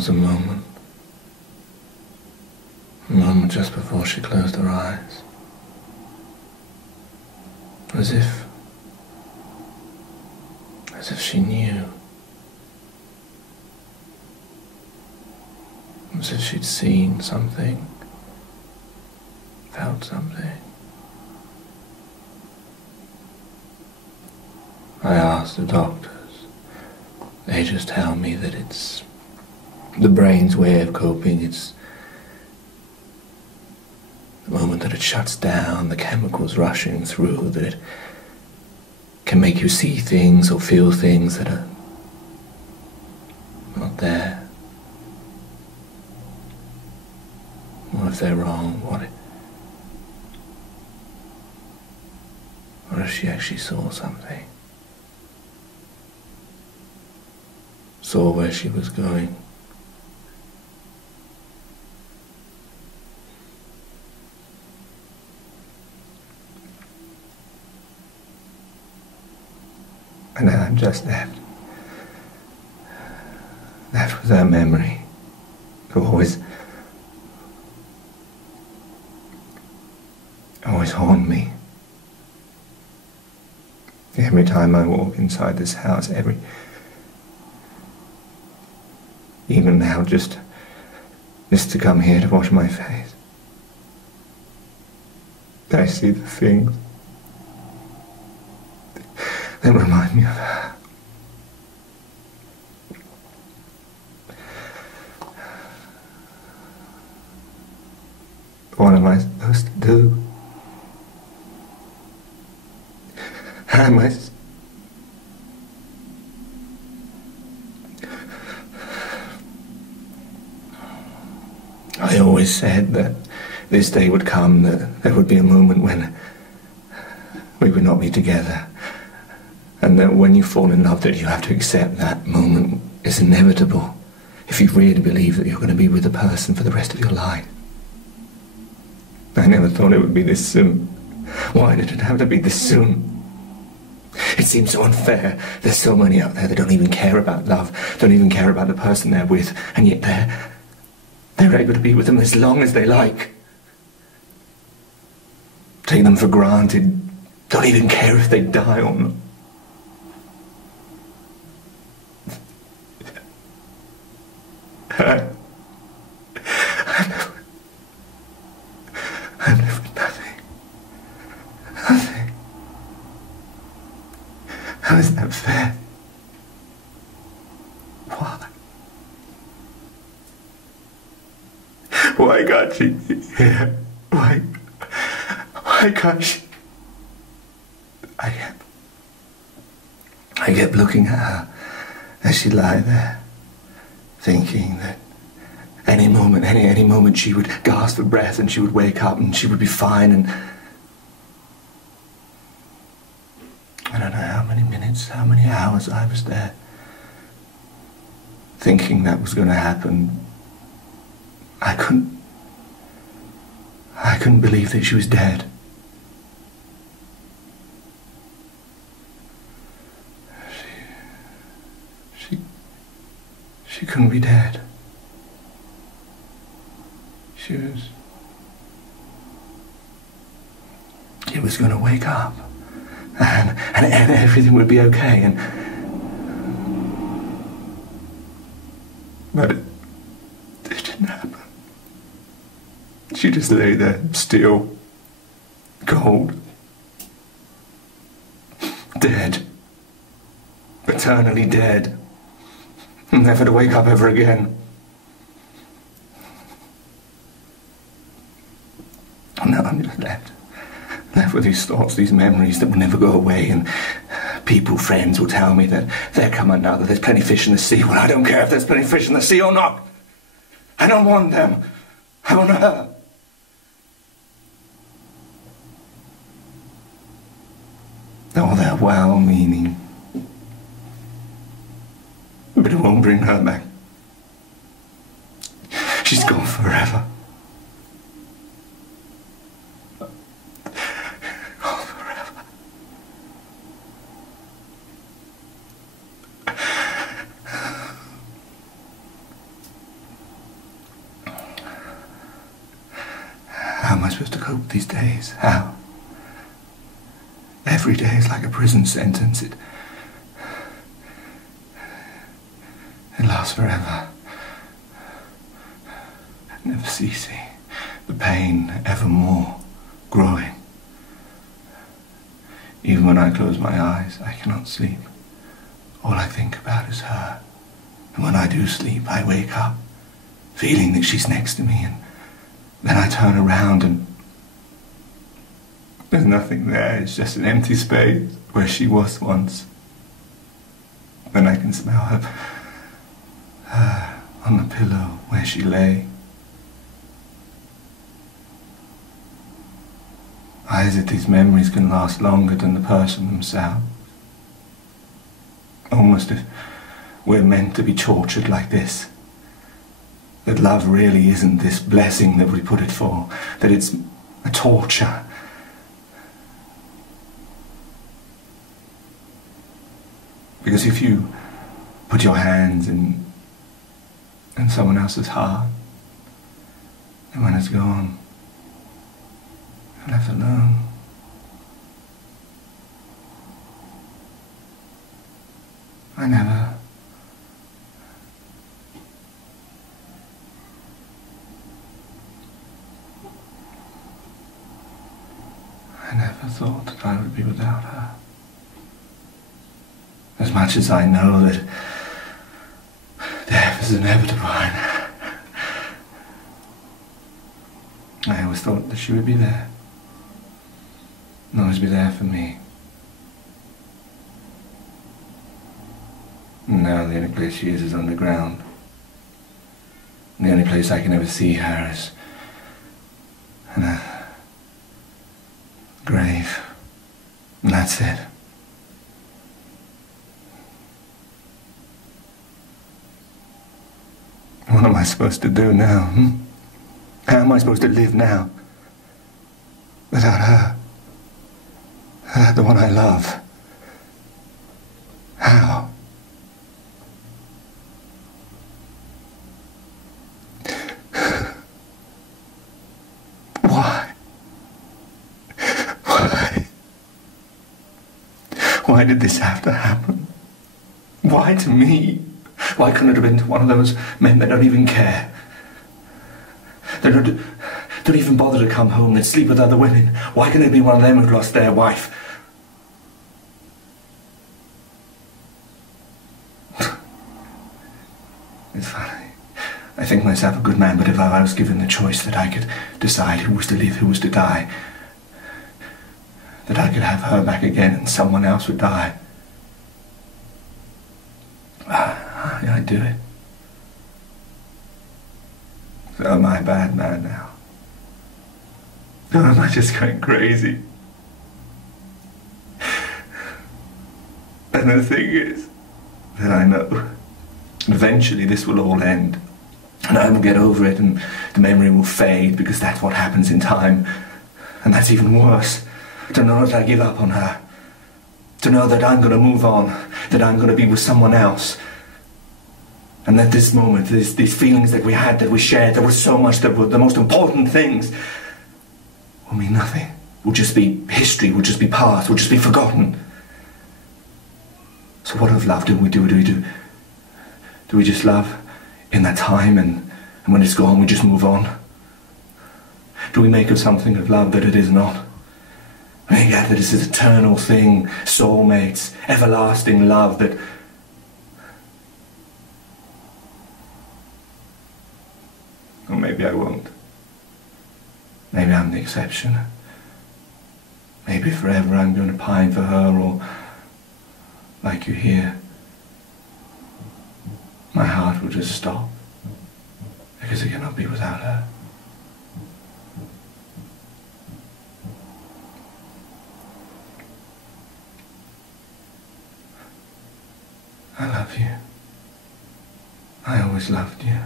was a moment. A moment just before she closed her eyes. As if she knew. As if she'd seen something, felt something. I asked the doctors. They just tell me that it's the brain's way of coping. It's the moment that it shuts down, the chemicals rushing through, that it can make you see things or feel things that are not there. What if they're wrong? What if she actually saw something? Saw where she was going? And now I'm just left with that memory. Always haunt me. Every time I walk inside this house, even now, just to come here to wash my face, I see the things that remind me of her. What am I supposed to do? How am I... I always said that this day would come, that there would be a moment when we would not be together. And that when you fall in love, that you have to accept that moment is inevitable if you really believe that you're going to be with a person for the rest of your life. I never thought it would be this soon. Why did it have to be this soon? It seems so unfair. There's so many out there that don't even care about love, don't even care about the person they're with, and yet they're able to be with them as long as they like. Take them for granted, don't even care if they die or not. I'm left with nothing. Nothing. How is that fair? Why? Why can't she be here? Why can't she? I kept looking at her as she lay there, thinking that any moment she would gasp for breath and she would wake up and she would be fine. And I don't know how many minutes, how many hours I was there thinking that was going to happen. I couldn't believe that she was dead. She couldn't be dead. She was going to wake up, and everything would be okay, but it didn't happen. She just lay there, still, cold, dead, eternally dead, never to wake up ever again. Now I'm just left with these thoughts, these memories that will never go away, and people, friends will tell me that they're coming now, that there's plenty of fish in the sea. Well, I don't care if there's plenty of fish in the sea or not. I don't want them. I want her. All they're well-meaning, but it won't bring her back. She's gone forever. am I supposed to cope with these days? How? Every day is like a prison sentence. It lasts forever. Never ceasing. The pain ever more growing. Even when I close my eyes, I cannot sleep. All I think about is her. And when I do sleep, I wake up, feeling that she's next to me, and then I turn around and there's nothing there. It's just an empty space where she was once. Then I can smell her on the pillow where she lay. Why is it these memories can last longer than the person themselves? Almost if we're meant to be tortured like this. That love really isn't this blessing that we put it for. That it's a torture. Because if you put your hands in someone else's heart, and when it's gone, you're left alone. I never thought that I would be without her. As much as I know that death is inevitable, I always thought that she would be there. And always be there for me. And now the only place she is underground. And the only place I can ever see her is in a grave. And that's it. What am I supposed to do now? How am I supposed to live now? Without her? Without the one I love? How? Why? Why? Why did this have to happen? Why to me? Why couldn't it have been to one of those men that don't even care? They don't even bother to come home, that sleep with other women. Why couldn't it be one of them who'd lost their wife? It's funny. I think myself a good man, but if I was given the choice that I could decide who was to live, who was to die, that I could have her back again and someone else would die, I'd do it. So am I a bad man now? Or am I just going crazy? And the thing is that I know eventually this will all end. And I will get over it and the memory will fade, because that's what happens in time. And that's even worse. To know that I give up on her. To know that I'm going to move on. That I'm going to be with someone else. And that this moment, these feelings that we had, that we shared, there was so much, that were the most important things, will mean nothing. Will just be history, will just be past, will just be forgotten. So what of love do we do? Do we just love in that time, and when it's gone we just move on? Do we make of something of love that it is not? Make out that it's this eternal thing, soulmates, everlasting love that... Or maybe I won't. Maybe I'm the exception. Maybe forever I'm going to pine for her, or, like you hear, my heart will just stop, because it cannot be without her. I love you. I always loved you.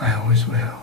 I always will.